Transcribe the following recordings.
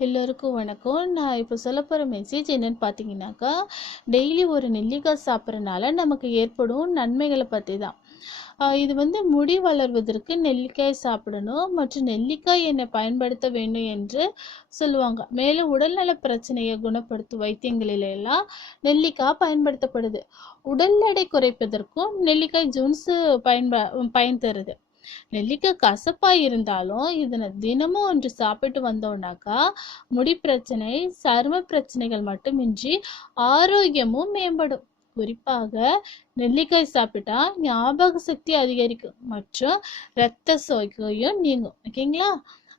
எல்லோருக்கும் வணக்கம். நான் இப்போ சொல்ல போகிற மெசேஜ் என்னன்னு பார்த்தீங்கன்னாக்கா டெய்லி ஒரு நெல்லிக்காய் சாப்பிட்றனால நமக்கு ஏற்படும் நன்மைகளை பற்றி தான் இது வந்து முடி வளர்வதற்கு நெல்லிக்காய் சாப்பிடணும். மற்றும் நெல்லிக்காய் எண்ணெய் பயன்படுத்த வேண்டும் என்று சொல்லுவாங்க. மேலும் உடல்நல பிரச்சனையை குணப்படுத்தும் வைத்தியங்களில் எல்லாம் நெல்லிக்காய் பயன்படுத்தப்படுது. உடல் எடை குறைப்பதற்கும் நெல்லிக்காய் ஜூன்ஸு பயன்ப பயன் தருது. நெல்லிக்காய் கசப்பா இருந்தாலும் இதனை தினமும் ஒன்று சாப்பிட்டு வந்தோம்னாக்கா முடி பிரச்சனை சரும பிரச்சனைகள் மட்டுமின்றி ஆரோக்கியமும் மேம்படும். குறிப்பாக நெல்லிக்காய் சாப்பிட்டா ஞாபக சக்தி அதிகரிக்கும் மற்றும் இரத்த சோகையும் நீங்கும். ஓகேங்களா?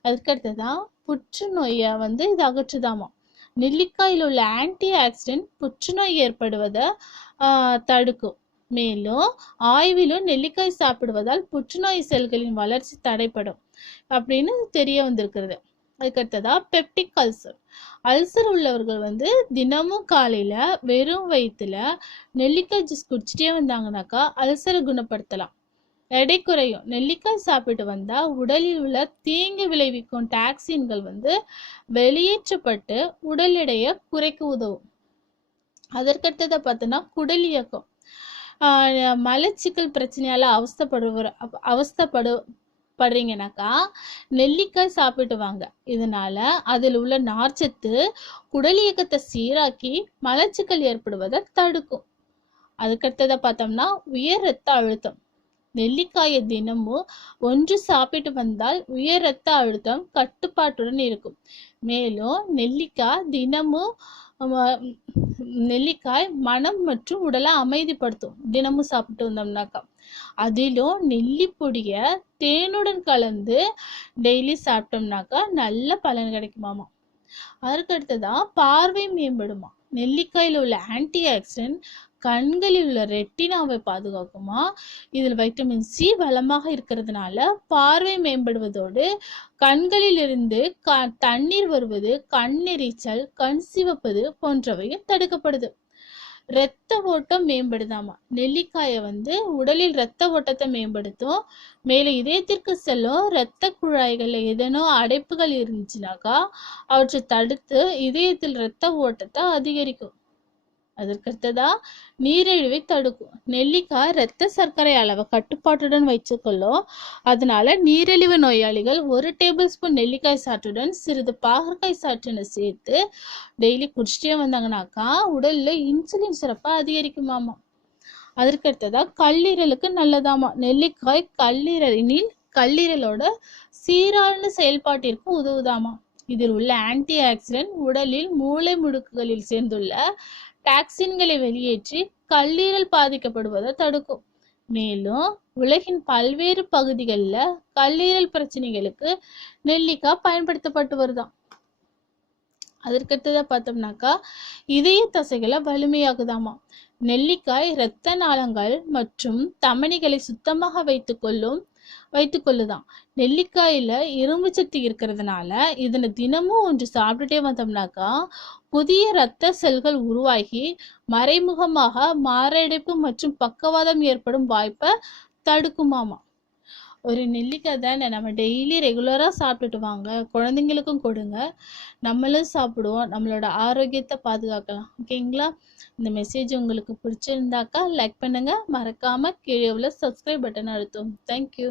அதுக்கடுத்ததான் புற்றுநோயை வந்து இது அகற்றுதாமா? நெல்லிக்காயில் உள்ள ஆன்டி ஆக்சிடென்ட் புற்றுநோய் ஏற்படுவதை ஆஹ், தடுக்கும். மேலும் ஆய்விலும் நெல்லிக்காய் சாப்பிடுவதால் புற்றுநோய் செல்களின் வளர்ச்சி தடைப்படும் அப்படின்னு தெரிய வந்திருக்கிறது. அதுக்கடுத்ததா பெப்டிக் அல்சர் அல்சர் உள்ளவர்கள் வந்து தினமும் காலையில வெறும் வயிற்றுல நெல்லிக்காய் ஜூஸ் குடிச்சிட்டே வந்தாங்கனாக்கா அல்சரை குணப்படுத்தலாம். எடை குறையும். நெல்லிக்காய் சாப்பிட்டு வந்தா உடலில் உள்ள தீங்கு விளைவிக்கும் டாக்ஸின்கள் வந்து வெளியேற்றப்பட்டு உடல் எடையை குறைக்க உதவும். அதற்கடுத்ததை பார்த்தோன்னா குடல் இயக்கம். மலச்சிக்கல் பிரச்சனையால் அவஸ்தைப்படுவர் அவஸ்தப்படு அவஸ்தைப்படு படுறீங்கனாக்கா நெல்லிக்காய் சாப்பிட்டு வாங்க. இதனால அதில் உள்ள நார்ச்சத்து குடல் இயக்கத்தை சீராக்கி மலச்சிக்கல் ஏற்படுவதை தடுக்கும். அதுக்கடுத்ததை பார்த்தோம்னா உயர் ரத்த அழுத்தம். நெல்லிக்காயை தினமும் ஒன்று சாப்பிட்டு வந்தால் உயர் ரத்த அழுத்தம் கட்டுப்பாட்டுடன் இருக்கும். மேலும் நெல்லிக்காய் தினமும் நெல்லிக்காய் மனம் மற்றும் உடலை அமைதிப்படுத்தும். தினமும் சாப்பிட்டு வந்தோம்னாக்கா. அதிலும் நெல்லி தேனுடன் கலந்து டெய்லி சாப்பிட்டோம்னாக்கா நல்ல பலன் கிடைக்குமாமா. அதுக்கடுத்ததா பார்வை மேம்படுமா. நெல்லிக்காயில் உள்ள ஆன்டி ஆக்சிடென்ட் கண்களில் உள்ள ரெட்டினாவை பாதுகாக்குமா? இதில் வைட்டமின் சி வளமாக இருக்கிறதுனால பார்வை மேம்படுவதோடு கண்களில் இருந்து க தண்ணீர் வருவது கண்ணெரிச்சல் கண் சிவப்பது போன்றவையும் தடுக்கப்படுது. இரத்த ஓட்டம் மேம்படுதாமா? நெல்லிக்காயை வந்து உடலில் இரத்த ஓட்டத்தை மேம்படுத்தும். மேலும் இதயத்திற்கு செல்லும் இரத்த குழாய்கள்ல ஏதேனும் அடைப்புகள் இருந்துச்சுனாக்கா அவற்றை தடுத்து இதயத்தில் இரத்த ஓட்டத்தை அதிகரிக்கும். அதற்கடுத்ததா நீரிழிவை தடுக்கும். நெல்லிக்காய் இரத்த சர்க்கரை அளவை கட்டுப்பாட்டுடன் வைத்துக்கொள்ளும். அதனால நீரிழிவு நோயாளிகள் ஒரு டேபிள் ஸ்பூன் நெல்லிக்காய் சாற்றுடன் சிறிது பாகற்காய் சாற்றினை சேர்த்து டெய்லி குடிச்சிட்டே வந்தாங்கனாக்கா உடல்ல இன்சுலின் சுரப்பை அதிகரிக்குமாமா. அதற்கடுத்ததா கல்லீரலுக்கு நல்லதாமா. நெல்லிக்காய் கல்லீரலினில் கல்லீரலோட சீரான செயல்பாட்டிற்கு உதவுதாமா. இதில் உள்ள ஆன்டி ஆக்சிடென்ட் உடலில் மூளை முடுக்குகளில் சேர்ந்துள்ள டாக்சின்களை வெளியேற்றி கல்லீரல் பாதிக்கப்படுவதை தடுக்கும். மேலும் உலகின் பல்வேறு பகுதிகளில் கல்லீரல் பிரச்சனைகளுக்கு நெல்லிக்காய் பயன்படுத்தப்பட்டு வருதான் அதற்கடுத்ததா பார்த்தோம்னாக்கா இதய தசைகளை வலிமையாகுதாமா நெல்லிக்காய் இரத்த நாளங்கள் மற்றும் தமனிகளை சுத்தமாக வைத்துக்கொள்ளும் வைத்துக்கொள்ளுதான் நெல்லிக்காயில இரும்பு சத்து இருக்கிறதுனால இதனை தினமும் ஒன்று சாப்பிட்டுட்டே வந்தோம்னாக்கா புதிய இரத்த செல்கள் உருவாகி மறைமுகமாக மாரடைப்பு மற்றும் பக்கவாதம் ஏற்படும் வாய்ப்பை தடுக்குமாமா. ஒரு நெல்லிக்காய் தானே நம்ம டெய்லி ரெகுலராக சாப்பிட்டுட்டு வாங்க. குழந்தைங்களுக்கும் கொடுங்க. நம்மளும் சாப்பிடுவோம். நம்மளோட ஆரோக்கியத்தை பாதுகாக்கலாம். ஓகேங்களா இந்த மெசேஜ் உங்களுக்கு பிடிச்சிருந்தாக்கா லைக் பண்ணுங்கள் மறக்காமல் கீழே உள்ள சப்ஸ்கிரைப் பட்டன் அழுத்தும் தேங்க்யூ